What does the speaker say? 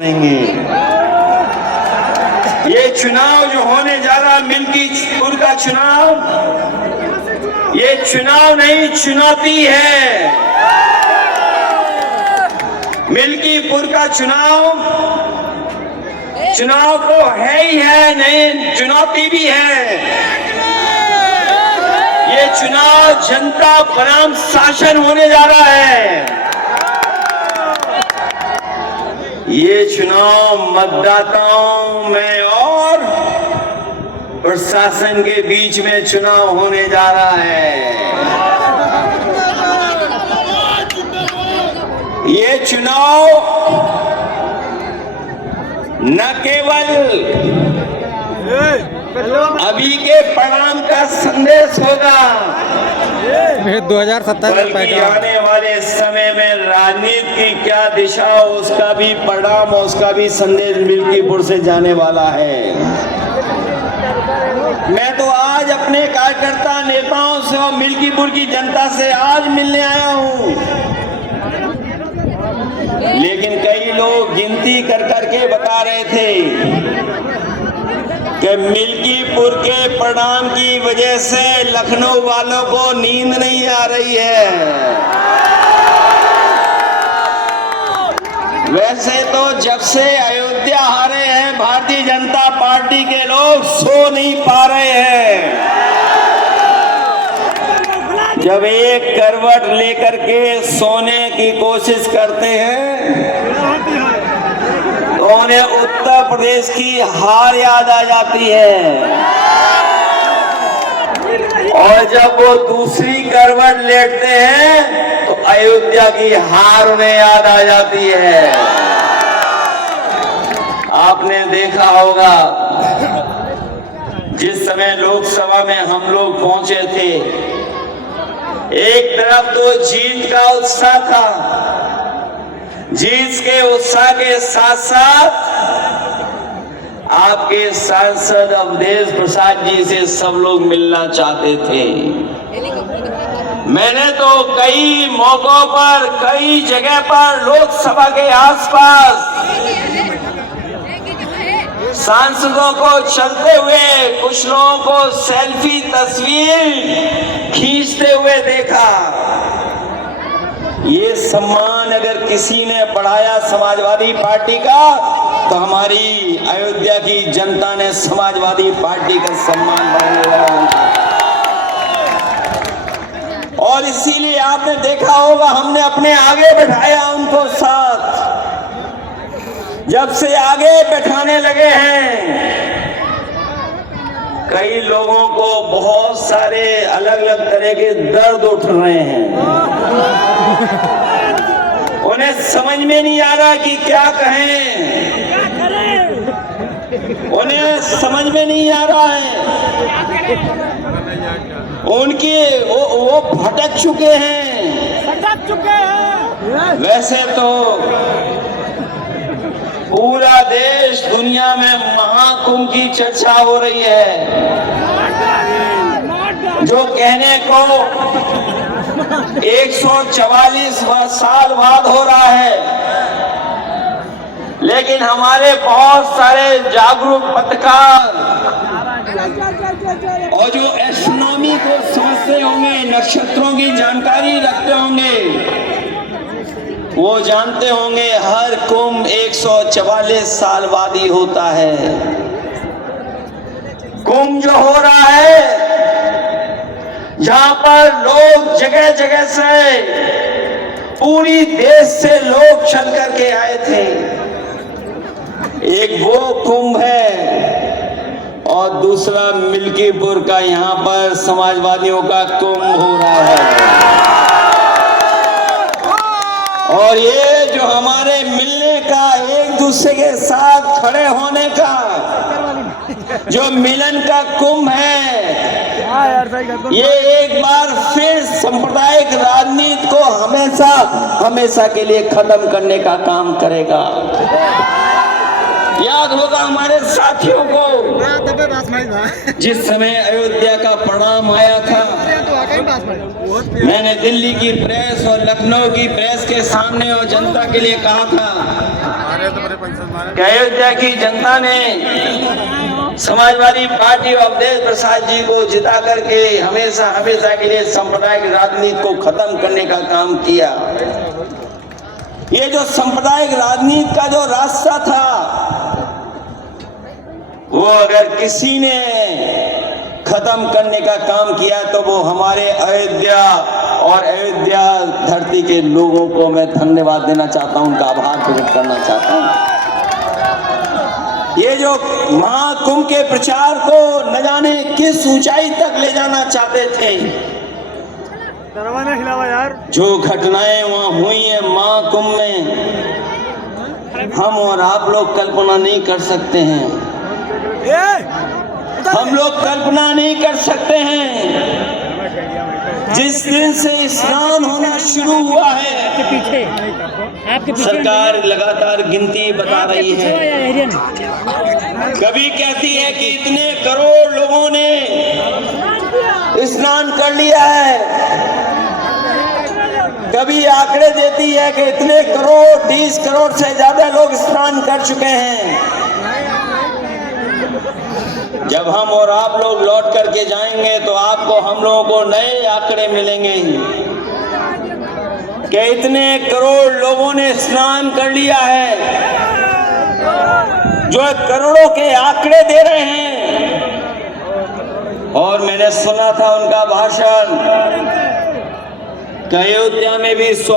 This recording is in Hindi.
ये चुनाव जो होने जा रहा मिल्कीपुर का चुनाव, ये चुनाव नहीं चुनौती है। मिल्कीपुर का चुनाव तो है ही है, नहीं चुनौती भी है। ये चुनाव जनता बनाम शासन होने जा रहा है। ये चुनाव मतदाताओं में और प्रशासन के बीच में चुनाव होने जा रहा है। ये चुनाव न केवल अभी के परिणाम का संदेश होगा, 2027 बल्कि आने वाले समय में राजनीति की क्या दिशा हो उसका भी परिणाम, उसका भी संदेश मिल्कीपुर से जाने वाला है। मैं तो आज अपने कार्यकर्ता नेताओं से और मिल्कीपुर की जनता से आज मिलने आया हूं, लेकिन कई लोग गिनती कर करके बता रहे थे कि मिल्कीपुर के परिणाम की वजह से लखनऊ वालों को नींद नहीं आ रही है। वैसे तो जब से अयोध्या हारे हैं भारतीय जनता पार्टी के लोग सो नहीं पा रहे हैं। जब एक करवट लेकर के सोने की कोशिश करते हैं तो उन्हें उत्तर प्रदेश की हार याद आ जाती है, और जब वो दूसरी करवट लेटते हैं तो अयोध्या की हार उन्हें याद आ जाती है। आपने देखा होगा जिस समय लोकसभा में हम लोग पहुंचे थे, एक तरफ तो जीत का उत्साह था, जीत के उत्साह के साथ साथ आपके सांसद अवधेश प्रसाद जी से सब लोग मिलना चाहते थे। मैंने तो कई मौकों पर, कई जगह पर लोकसभा के आसपास सांसदों को चलते हुए, कुछ लोगों को सेल्फी तस्वीर खींचते हुए देखा। ये सम्मान अगर किसी ने बढ़ाया समाजवादी पार्टी का, तो हमारी अयोध्या की जनता ने समाजवादी पार्टी का सम्मान बढ़ाया। और इसीलिए आपने देखा होगा हमने अपने आगे बैठाया उनको साथ। जब से आगे बैठाने लगे हैं, कई लोगों को बहुत सारे अलग अलग तरह के दर्द उठ रहे हैं। उन्हें समझ में नहीं आ रहा कि क्या कहें, उन्हें समझ में नहीं आ रहा है। उनके वो भटक चुके हैं। वैसे तो पूरा देश दुनिया में महाकुंभ की चर्चा हो रही है, जो कहने को 144 साल बाद हो रहा है, लेकिन हमारे बहुत सारे जागरूक पत्रकार और जो एस्ट्रोनॉमी को समझते होंगे, नक्षत्रों की जानकारी रखते होंगे, वो जानते होंगे हर कुंभ 144 साल बाद ही होता है। कुंभ जो हो रहा है, जहां पर लोग जगह जगह से, पूरी देश से लोग चल करके आए थे, एक वो कुंभ है और दूसरा मिल्कीपुर का यहाँ पर समाजवादियों का कुंभ हो रहा है। और ये जो हमारे मिलने का, एक दूसरे के साथ खड़े होने का जो मिलन का कुंभ है, ये एक बार फिर सांप्रदायिक राजनीति को हमेशा हमेशा के लिए खत्म करने का काम करेगा। याद होगा हमारे साथियों को, जिस समय अयोध्या का परिणाम आया था, मैंने दिल्ली की प्रेस और लखनऊ की प्रेस के सामने और जनता के लिए कहा था कि अयोध्या की जनता ने समाजवादी पार्टी और अवधेश प्रसाद जी को जिता करके हमेशा हमेशा के लिए सांप्रदायिक राजनीति को खत्म करने का काम किया। ये जो सांप्रदायिक राजनीति का जो रास्ता था, वो अगर किसी ने खत्म करने का काम किया तो वो हमारे अयोध्या और अयोध्या धरती के लोगों को मैं धन्यवाद देना चाहता हूं, उनका आभार प्रकट करना चाहता हूं। ये जो महाकुंभ के प्रचार को न जाने किस ऊंचाई तक ले जाना चाहते थे, हिलावा यार। जो घटनाएं वहां हुई हैं महाकुंभ में, हम और आप लोग कल्पना नहीं कर सकते हैं। हम लोग कल्पना नहीं कर सकते हैं। जिस दिन से स्नान होना शुरू हुआ है, आपके पीछे सरकार लगातार गिनती बता रही है। कभी कहती है कि इतने करोड़ लोगों ने स्नान कर लिया है, कभी आंकड़े देती है कि इतने करोड़ 30 करोड़ से ज्यादा लोग स्नान कर चुके हैं। जब हम और आप लोग लौट करके जाएंगे तो आपको हम लोगों को नए आंकड़े मिलेंगे कि इतने करोड़ लोगों ने स्नान कर लिया है, जो करोड़ों के आंकड़े दे रहे हैं। और मैंने सुना था उनका भाषण, अयोध्या में भी 100